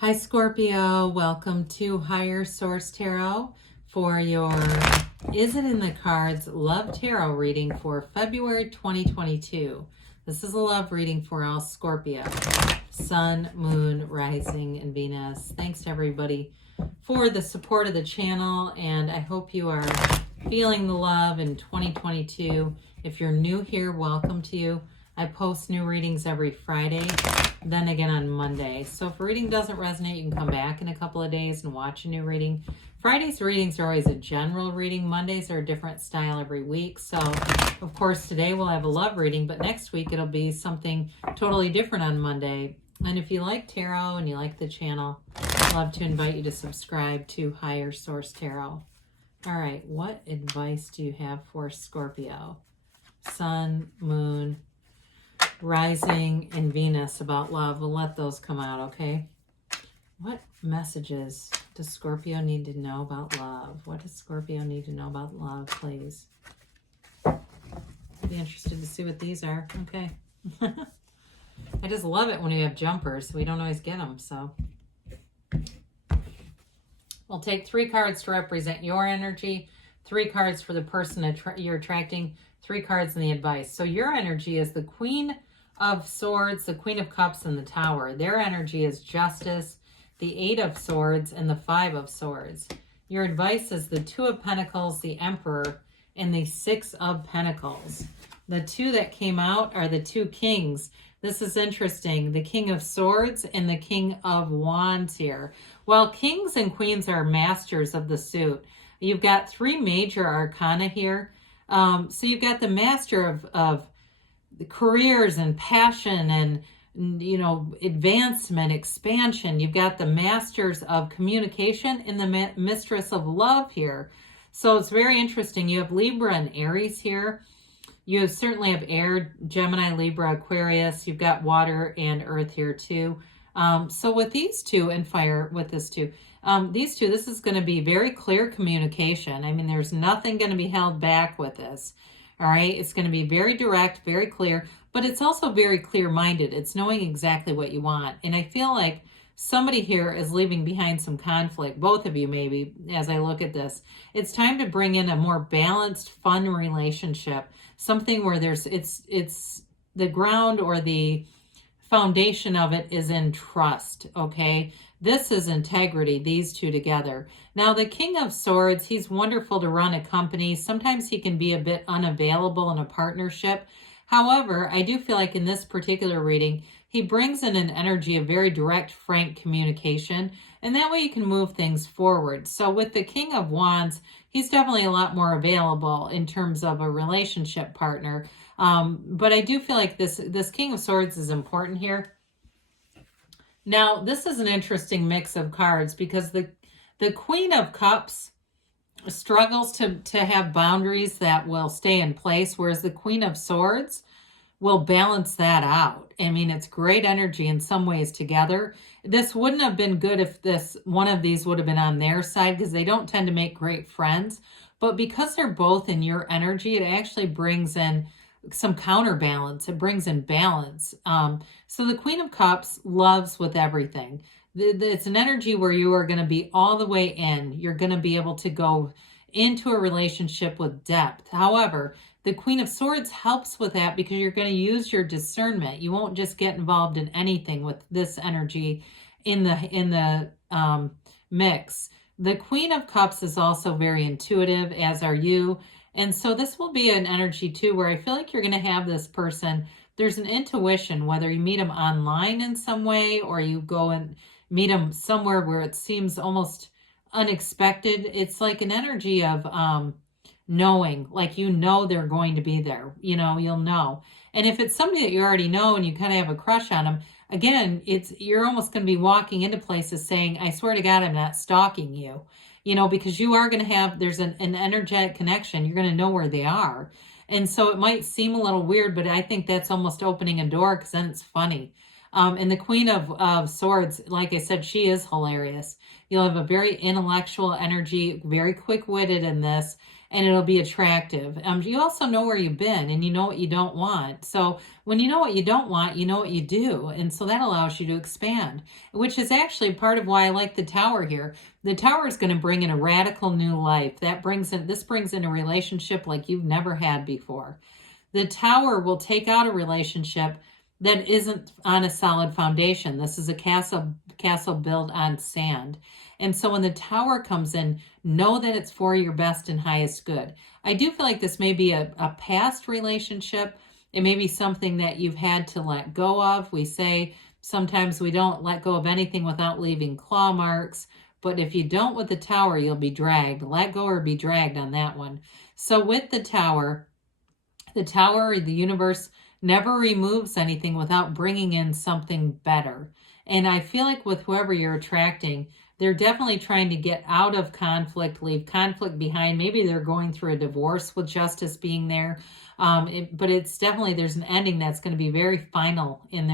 Hi Scorpio, welcome to Higher Source Tarot for your Is It in the Cards Love Tarot reading for February 2022. This is a love reading for all Scorpio, Sun, Moon, Rising, and Venus. Thanks to everybody for the support of the channel, and I hope you are feeling the love in 2022. If you're new here, welcome to you. I post new readings every Friday, then again on Monday. So if a reading doesn't resonate, you can come back in a couple of days and watch a new reading. Friday's readings are always a general reading. Mondays are a different style every week. So, of course, today we'll have a love reading, but next week it'll be something totally different on Monday. And if you like tarot and you like the channel, I'd love to invite you to subscribe to Higher Source Tarot. All right, what advice do you have for Scorpio? Sun, Moon, Rising, and Venus about love. We'll let those come out, okay? What messages does Scorpio need to know about love? What does Scorpio need to know about love, please? I'd be interested to see what these are. Okay. I just love it when we have jumpers. We don't always get them, so. We'll take 3 cards to represent your energy, 3 cards for the person you're attracting, 3 cards in the advice. So your energy is the Queen of Swords, the Queen of Cups, and the Tower. Their energy is Justice, the 8 of Swords, and the 5 of Swords. Your advice is the 2 of Pentacles, the Emperor, and the 6 of Pentacles. The 2 that came out are the 2 Kings. This is interesting. The King of Swords and the King of Wands here. Well, Kings and Queens are masters of the suit. You've got 3 major arcana here. So you've got the master of careers and passion and, you know, advancement, expansion. You've got the masters of communication and the mistress of love here. So it's very interesting. You have Libra and Aries here. You certainly have air, Gemini, Libra, Aquarius. You've got water and earth here too. So with these two, and fire with this too, these two, this is going to be very clear communication. I mean, there's nothing going to be held back with this. All right. It's going to be very direct, very clear, but it's also very clear-minded. It's knowing exactly what you want. And I feel like somebody here is leaving behind some conflict, both of you maybe, as I look at this. It's time to bring in a more balanced, fun relationship, something where it's the ground or the foundation of it is in trust, okay? This is integrity, these two together. Now, the King of Swords, he's wonderful to run a company. Sometimes he can be a bit unavailable in a partnership. However, I do feel like in this particular reading, he brings in an energy of very direct, frank communication, and that way you can move things forward. So with the King of Wands, he's definitely a lot more available in terms of a relationship partner. But I do feel like this King of Swords is important here. Now, this is an interesting mix of cards because the Queen of Cups struggles to have boundaries that will stay in place, whereas the Queen of Swords will balance that out. I mean, it's great energy in some ways together. This wouldn't have been good if one of these would have been on their side because they don't tend to make great friends. But because they're both in your energy, it actually brings in some counterbalance. It brings in balance. So the Queen of Cups loves with everything. It's an energy where you are going to be all the way in. You're going to be able to go into a relationship with depth. However, the Queen of Swords helps with that because you're going to use your discernment. You won't just get involved in anything with this energy in the mix. The Queen of Cups is also very intuitive, as are you. And so this will be an energy too where I feel like you're going to have this person. There's an intuition, whether you meet them online in some way or you go and meet them somewhere where it seems almost unexpected. It's like an energy of knowing, like you know they're going to be there. You know, you'll know. And if it's somebody that you already know and you kind of have a crush on them, again, you're almost going to be walking into places saying, I swear to God, I'm not stalking you. You know, because you are going to have, there's an energetic connection. You're going to know where they are. And so it might seem a little weird, but I think that's almost opening a door because then it's funny. And the Queen of Swords, like I said, she is hilarious. You'll have a very intellectual energy, very quick-witted in this. and it'll be attractive. You also know where you've been, and you know what you don't want. So when you know what you don't want, you know what you do. And so that allows you to expand, which is actually part of why I like the Tower here. The Tower is going to bring in a radical new life. This brings in a relationship like you've never had before. The Tower will take out a relationship that isn't on a solid foundation. This is a castle built on sand. And so when the Tower comes in, know that it's for your best and highest good. I do feel like this may be a past relationship. It may be something that you've had to let go of. We say sometimes we don't let go of anything without leaving claw marks. But if you don't with the Tower, you'll be dragged. Let go or be dragged on that one. So with the Tower or the universe never removes anything without bringing in something better. And I feel like with whoever you're attracting, they're definitely trying to get out of conflict, leave conflict behind. Maybe they're going through a divorce with justice being there. But it's definitely, there's an ending that's going to be very final in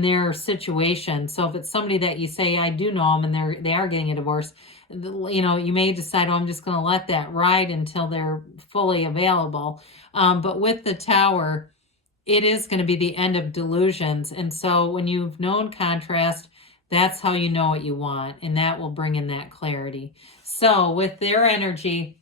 their situation. So if it's somebody that you say, I do know them, and they are getting a divorce, you may decide, oh, I'm just going to let that ride until they're fully available. But with the Tower, it is going to be the end of delusions. And so when you've known contrast, that's how you know what you want. And that will bring in that clarity. So with their energy,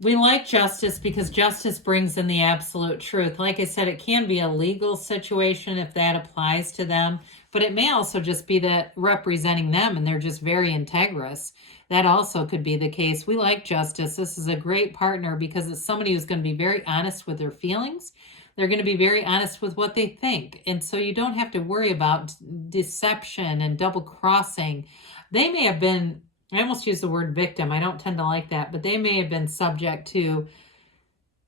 we like justice because justice brings in the absolute truth. Like I said, it can be a legal situation if that applies to them, but it may also just be that representing them and they're just very integrous. That also could be the case. We like justice. This is a great partner because it's somebody who's going to be very honest with their feelings. They're going to be very honest with what they think. And so you don't have to worry about deception and double crossing. They may have been, I almost use the word victim. I don't tend to like that, but they may have been subject to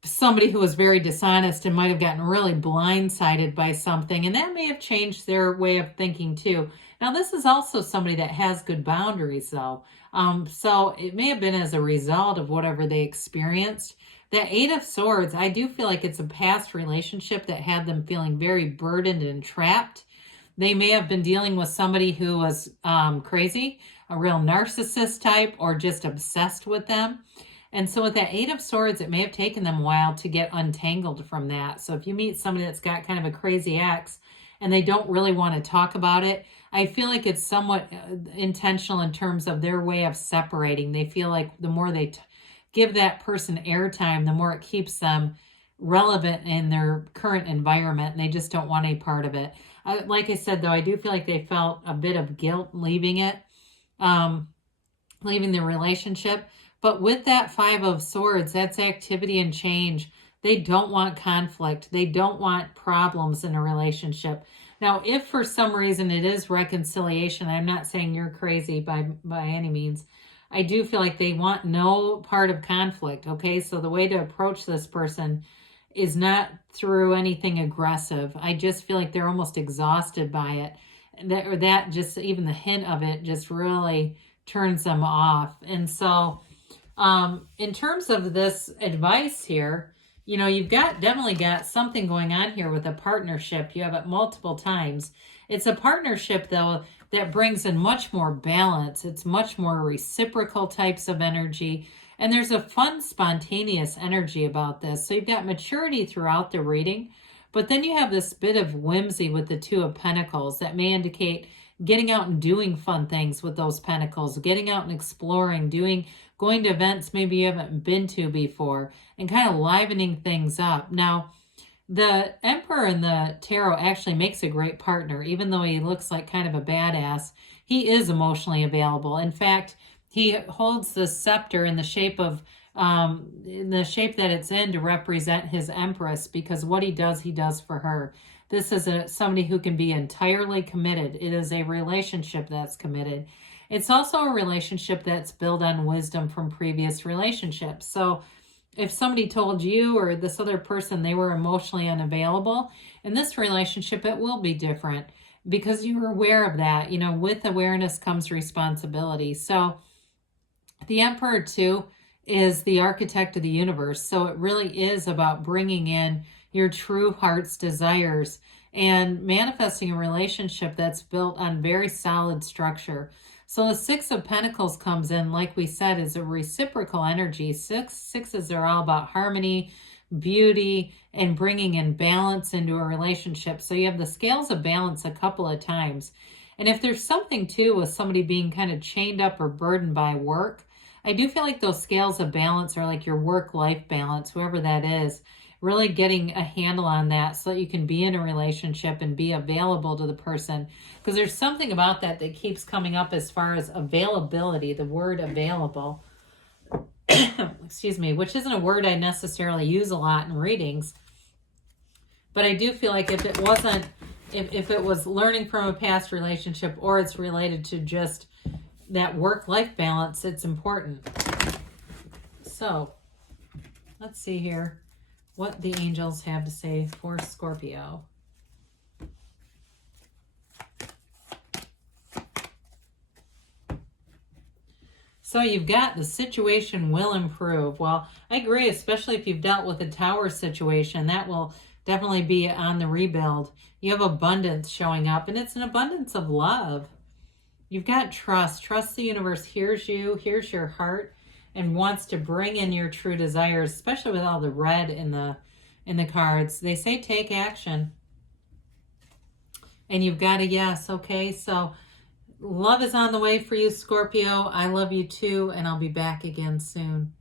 somebody who was very dishonest and might have gotten really blindsided by something. And that may have changed their way of thinking too. Now, this is also somebody that has good boundaries though. So it may have been as a result of whatever they experienced. That Eight of Swords, I do feel like it's a past relationship that had them feeling very burdened and trapped. They may have been dealing with somebody who was crazy, a real narcissist type, or just obsessed with them. And so with that Eight of Swords, it may have taken them a while to get untangled from that. So if you meet somebody that's got kind of a crazy ex and they don't really want to talk about it, I feel like it's somewhat intentional in terms of their way of separating. They feel like the more they give that person airtime, the more it keeps them relevant in their current environment, and they just don't want any part of it. Like I said, though, I do feel like they felt a bit of guilt leaving it, leaving the relationship. But with that Five of Swords, that's activity and change. They don't want conflict. They don't want problems in a relationship. Now, if for some reason it is reconciliation, I'm not saying you're crazy by any means. I do feel like they want no part of conflict, okay? So the way to approach this person is not through anything aggressive. I just feel like they're almost exhausted by it. That just, even the hint of it just really turns them off. And so in terms of this advice here, you've definitely got something going on here with a partnership. You have it multiple times. It's a partnership, though, that brings in much more balance. It's much more reciprocal types of energy. And there's a fun, spontaneous energy about this. So you've got maturity throughout the reading, but then you have this bit of whimsy with the Two of Pentacles that may indicate getting out and doing fun things with those pentacles, getting out and exploring, going to events maybe you haven't been to before, and kind of livening things up. Now, the Emperor in the tarot actually makes a great partner. Even though he looks like kind of a badass, he is emotionally available. In fact, he holds the scepter in the shape that it's in to represent his Empress, because what he does for her. This is somebody who can be entirely committed. It is a relationship that's committed. It's also a relationship that's built on wisdom from previous relationships. So if somebody told you or this other person they were emotionally unavailable, in this relationship, it will be different because you were aware of that. With awareness comes responsibility. So the Emperor, too, is the architect of the universe. So it really is about bringing in your true heart's desires and manifesting a relationship that's built on very solid structure. So the Six of Pentacles comes in, like we said, is a reciprocal energy. Sixes are all about harmony, beauty, and bringing in balance into a relationship. So you have the scales of balance a couple of times. And if there's something too with somebody being kind of chained up or burdened by work, I do feel like those scales of balance are like your work-life balance, whoever that is, really getting a handle on that so that you can be in a relationship and be available to the person. Because there's something about that that keeps coming up as far as availability, the word available. Excuse me, which isn't a word I necessarily use a lot in readings. But I do feel like if it wasn't, if it was learning from a past relationship or it's related to just that work-life balance, it's important. So, let's see here what the angels have to say for Scorpio. So you've got the situation will improve. Well, I agree, especially if you've dealt with a tower situation. That will definitely be on the rebuild. You have abundance showing up, and it's an abundance of love. You've got trust. Trust the universe hears you, hears your heart, and wants to bring in your true desires, especially with all the red in the cards. They say take action. And you've got a yes, okay? So love is on the way for you, Scorpio. I love you too, and I'll be back again soon.